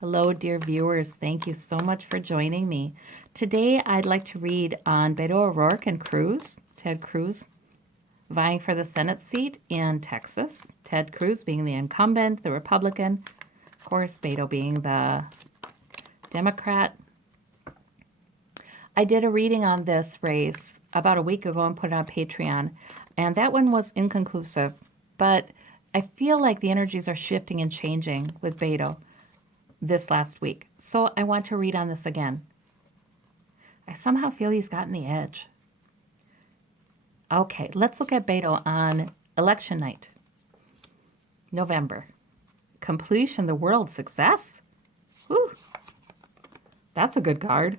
Hello, dear viewers. Thank you so much for joining me. Today, I'd like to read on Beto O'Rourke and Cruz, Ted Cruz, vying for the Senate seat in Texas. Ted Cruz being the incumbent, the Republican. Of course, Beto being the Democrat. I did a reading on this race about a week ago and put it on Patreon, and that one was inconclusive, but I feel like the energies are shifting and changing with Beto this last week. So I want to read on this again. I somehow feel he's gotten the edge. Okay, let's look at Beto on election night, November. Completion, the world, success? Whew. That's a good card.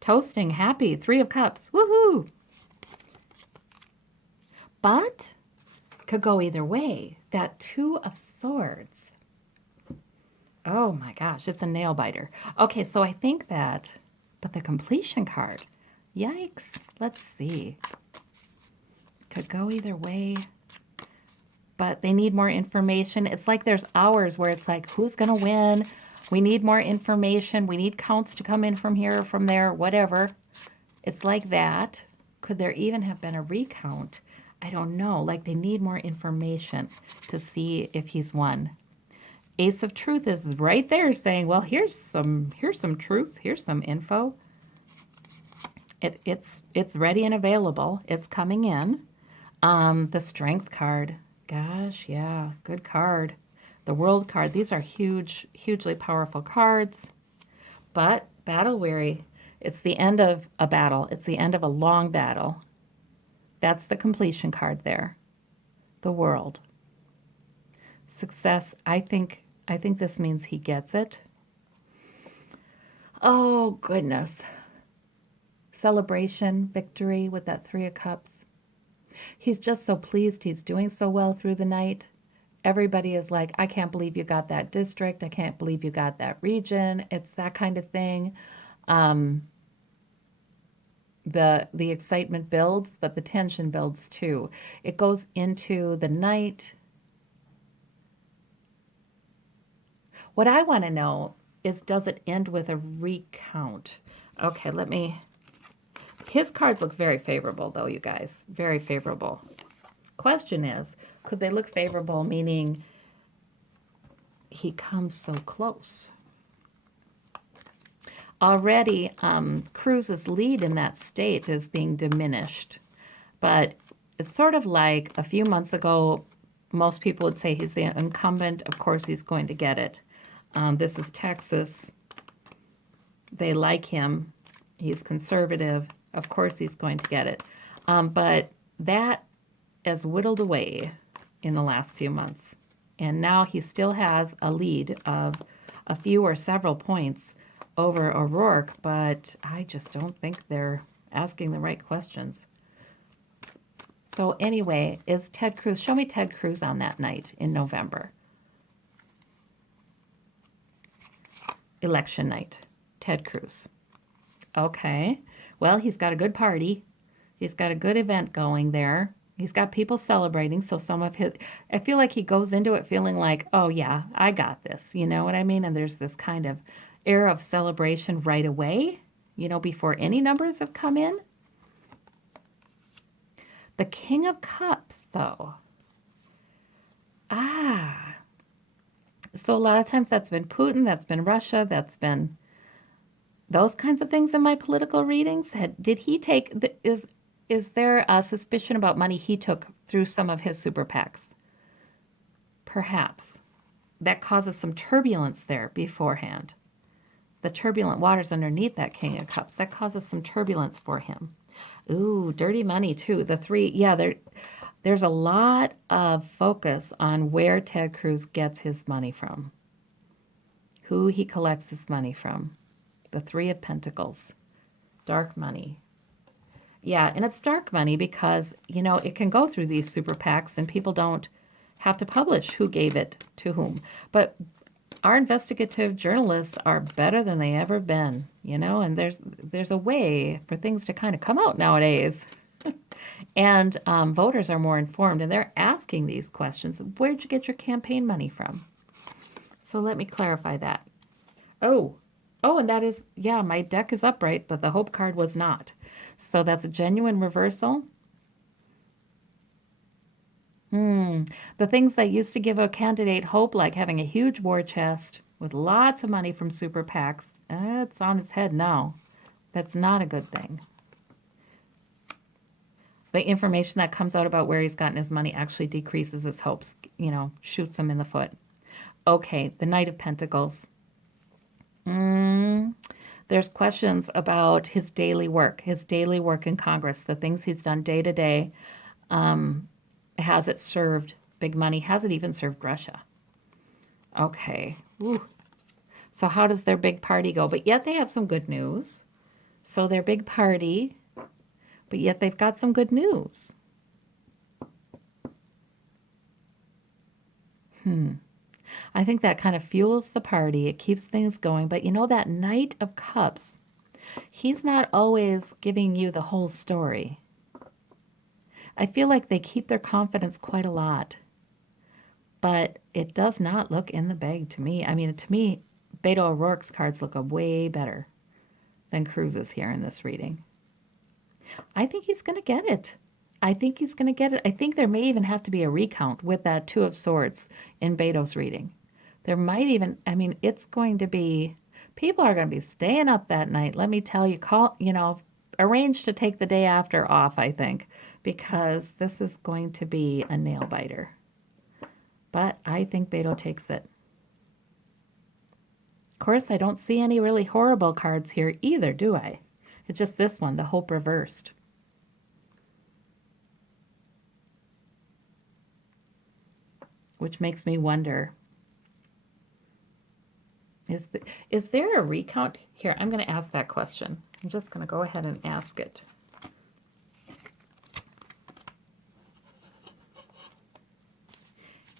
Toasting, happy, 3 of Cups. Woohoo! But could go either way. That 2 of Swords. Oh my gosh, it's a nail biter. Okay, so I think that, but the completion card, yikes, let's see. Could go either way, but they need more information. It's like there's hours where it's like, who's going to win? We need more information. We need counts to come in from here or from there, whatever. It's like that. Could there even have been a recount? I don't know. Like they need more information to see if he's won. Ace of Truth is right there saying, well, here's some truth, here's some info. It's ready and available. It's coming in. The Strength card. Gosh, yeah, good card. The World card. These are hugely powerful cards. But battle weary. It's the end of a battle. It's the end of a long battle. That's the completion card there. The World. Success, I think this means he gets it. Oh, goodness. Celebration, victory with that 3 of Cups. He's just so pleased. He's doing so well through the night. Everybody is like, I can't believe you got that district. I can't believe you got that region. It's that kind of thing. The excitement builds, but the tension builds too. It goes into the night. What I want to know is, does it end with a recount? Okay, his cards look very favorable though, you guys. Very favorable. Question is, could they look favorable meaning he comes so close? Already, Cruz's lead in that state is being diminished. But it's sort of like a few months ago, most people would say he's the incumbent. Of course, he's going to get it. This is Texas. They like him. He's conservative. Of course he's going to get it. But that has whittled away in the last few months. And now he still has a lead of a few or several points over O'Rourke, but I just don't think they're asking the right questions. So anyway, is Ted Cruz, show me Ted Cruz on that night in November. Election night, Ted Cruz. Okay, well, he's got a good party. He's got a good event going there. He's got people celebrating, so some of his, I feel like he goes into it feeling like, oh yeah, I got this, you know what I mean? And there's this kind of air of celebration right away, you know, before any numbers have come in. The King of Cups, though. So a lot of times that's been Putin, that's been Russia, that's been those kinds of things in my political readings. Did he take, is there a suspicion about money he took through some of his super PACs? Perhaps. That causes some turbulence there beforehand. The turbulent waters underneath that King of Cups, that causes some turbulence for him. Ooh, dirty money too. The 3, yeah, there's a lot of focus on where Ted Cruz gets his money from, who he collects his money from. The 3 of Pentacles, dark money. Yeah, and it's dark money because, you know, it can go through these super PACs and people don't have to publish who gave it to whom. But our investigative journalists are better than they ever been, you know, and there's a way for things to kind of come out nowadays. And voters are more informed, and they're asking these questions. Where'd you get your campaign money from? So let me clarify that. Oh, oh, and that is, yeah, my deck is upright, but the hope card was not. So that's a genuine reversal. The things that used to give a candidate hope, like having a huge war chest with lots of money from super PACs, it's on its head now. That's not a good thing. The information that comes out about where he's gotten his money actually decreases his hopes, shoots him in the foot. Okay, the Knight of Pentacles. There's questions about his daily work in Congress, the things he's done day to day. Has it served big money? Has it even served Russia? Okay. Ooh. So how does their big party go? But yet they have some good news. So their big party, but yet they've got some good news. I think that kind of fuels the party. It keeps things going. But that Knight of Cups, he's not always giving you the whole story. I feel like they keep their confidence quite a lot. But it does not look in the bag to me. I mean, to me, Beto O'Rourke's cards look way better than Cruz's here in this reading. I think he's going to get it. I think there may even have to be a recount with that Two of Swords in Beto's reading. There might even, it's going to be, people are going to be staying up that night. Let me tell you, arrange to take the day after off, I think, because this is going to be a nail biter. But I think Beto takes it. Of course, I don't see any really horrible cards here either, do I? It's just this one, the Hope reversed. Which makes me wonder, is there a recount? Here, I'm going to ask that question. I'm just going to go ahead and ask it.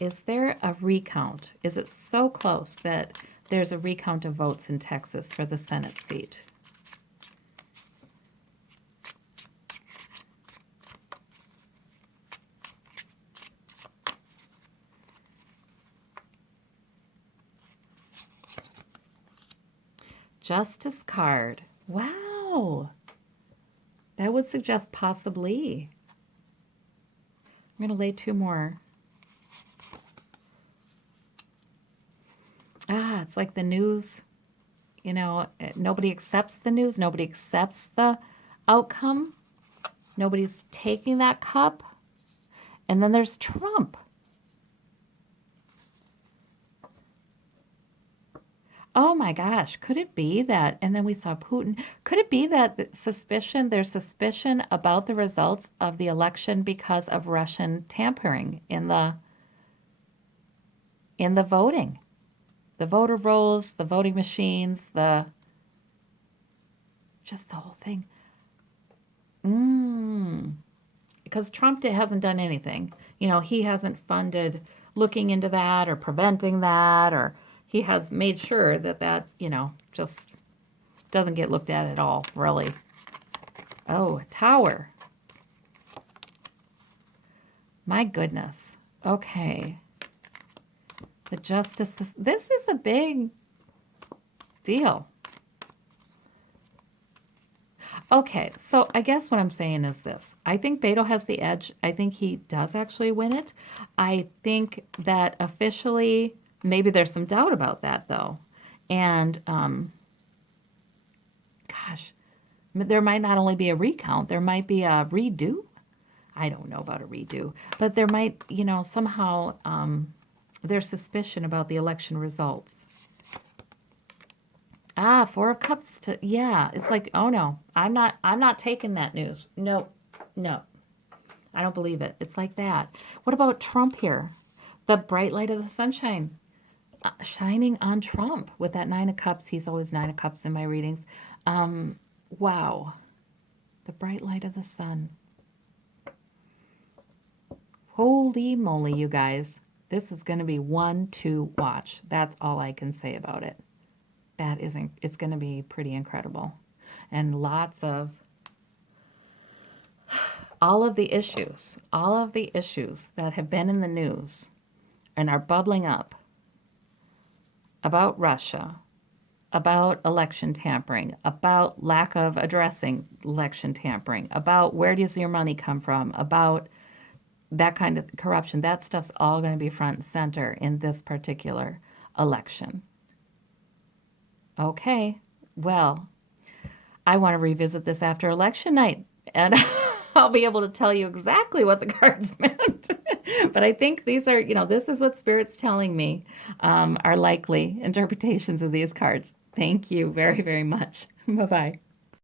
Is there a recount? Is it so close that there's a recount of votes in Texas for the Senate seat? Justice card. Wow. That would suggest possibly. I'm going to lay two more. It's like the news, nobody accepts the news. Nobody accepts the outcome. Nobody's taking that cup. And then there's Trump. Oh my gosh, could it be that, and then we saw Putin, could it be that there's suspicion about the results of the election because of Russian tampering in the voting? The voter rolls, the voting machines, just the whole thing. Because Trump hasn't done anything. He hasn't funded looking into that or preventing that, or he has made sure that just doesn't get looked at all, really. Oh, Tower. My goodness. Okay. The Justice. This is a big deal. Okay, so I guess what I'm saying is this. I think Beto has the edge. I think he does actually win it. I think that officially, maybe there's some doubt about that, though. And, gosh, there might not only be a recount, there might be a redo. I don't know about a redo. But there might, somehow there's suspicion about the election results. Four of Cups yeah, it's like, oh no, I'm not taking that news. No, I don't believe it. It's like that. What about Trump here? The bright light of the sunshine shining on Trump with that Nine of Cups. He's always Nine of Cups in my readings. Wow. The bright light of the sun. Holy moly, you guys. This is going to be one to watch. That's all I can say about it. It's going to be pretty incredible. And lots of, all of the issues that have been in the news and are bubbling up about Russia about election tampering, about lack of addressing election tampering, about where does your money come from, about that kind of corruption. That stuff's all going to be front and center in this particular election. Okay, well, I want to revisit this after election night, and I'll be able to tell you exactly what the cards meant. But I think these are, this is what Spirit's telling me are likely interpretations of these cards. Thank you very, very much. Bye-bye.